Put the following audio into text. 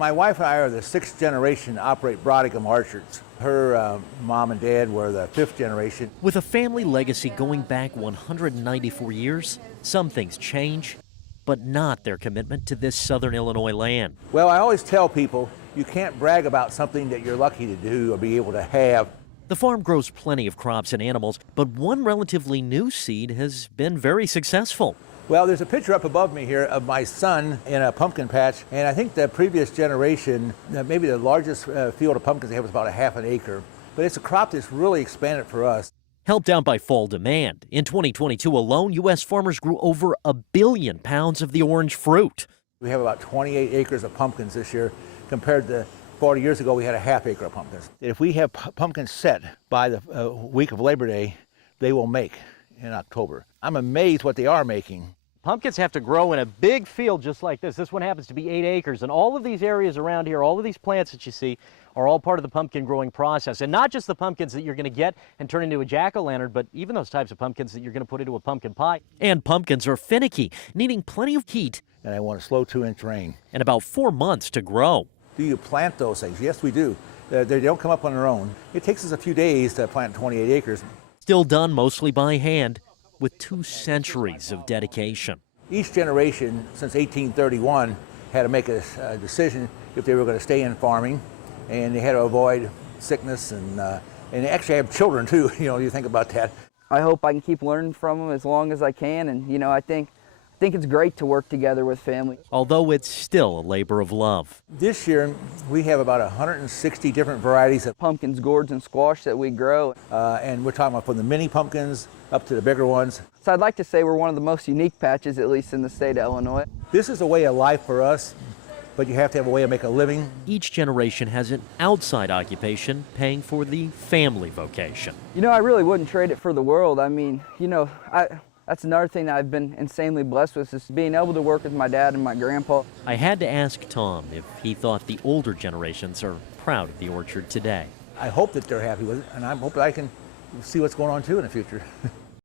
My wife and I are the sixth generation to operate Braeutigam Orchards. Her mom and dad were the fifth generation. With a family legacy going back 194 years, some things change, but not their commitment to this southern Illinois land. Well, I always tell people you can't brag about something that you're lucky to do or be able to have. The farm grows plenty of crops and animals, but one relatively new seed has been very successful. Well, there's a picture up above me here of my son in a pumpkin patch, and I think the previous generation, maybe the largest field of pumpkins they have was about a half an acre. But it's a crop that's really expanded for us. Helped out by fall demand, in 2022 alone, U.S. farmers grew over 1 billion pounds of the orange fruit. We have about 28 acres of pumpkins this year, compared to 40 years ago we had a half acre of pumpkins. If we have pumpkins set by the week of Labor Day, they will make in October. I'm amazed what they are making. Pumpkins have to grow in a big field just like this. This one happens to be 8 acres, and all of these areas around here, all of these plants that you see are all part of the pumpkin growing process. And not just the pumpkins that you're going to get and turn into a jack-o'-lantern, but even those types of pumpkins that you're going to put into a pumpkin pie. And pumpkins are finicky, needing plenty of heat. And I want a slow 2-inch rain. And about 4 months to grow. Do you plant those things? Yes, we do. They don't come up on their own. It takes us a few days to plant 28 acres. Still done mostly by hand, with 2 centuries of dedication. Each generation since 1831 had to make a decision if they were going to stay in farming, and they had to avoid sickness and they actually have children too. You think about that. I hope I can keep learning from them as long as I can, and I think it's great to work together with family. Although it's still a labor of love. This year we have about 160 different varieties of pumpkins, gourds, and squash that we grow. And we're talking about from the mini pumpkins up to the bigger ones. So I'd like to say we're one of the most unique patches, at least in the state of Illinois. This is a way of life for us, but you have to have a way to make a living. Each generation has an outside occupation paying for the family vocation. I really wouldn't trade it for the world. I mean, that's another thing that I've been insanely blessed with, is being able to work with my dad and my grandpa. I had to ask Tom if he thought the older generations are proud of the orchard today. I hope that they're happy with it, and I hope that I can see what's going on too in the future.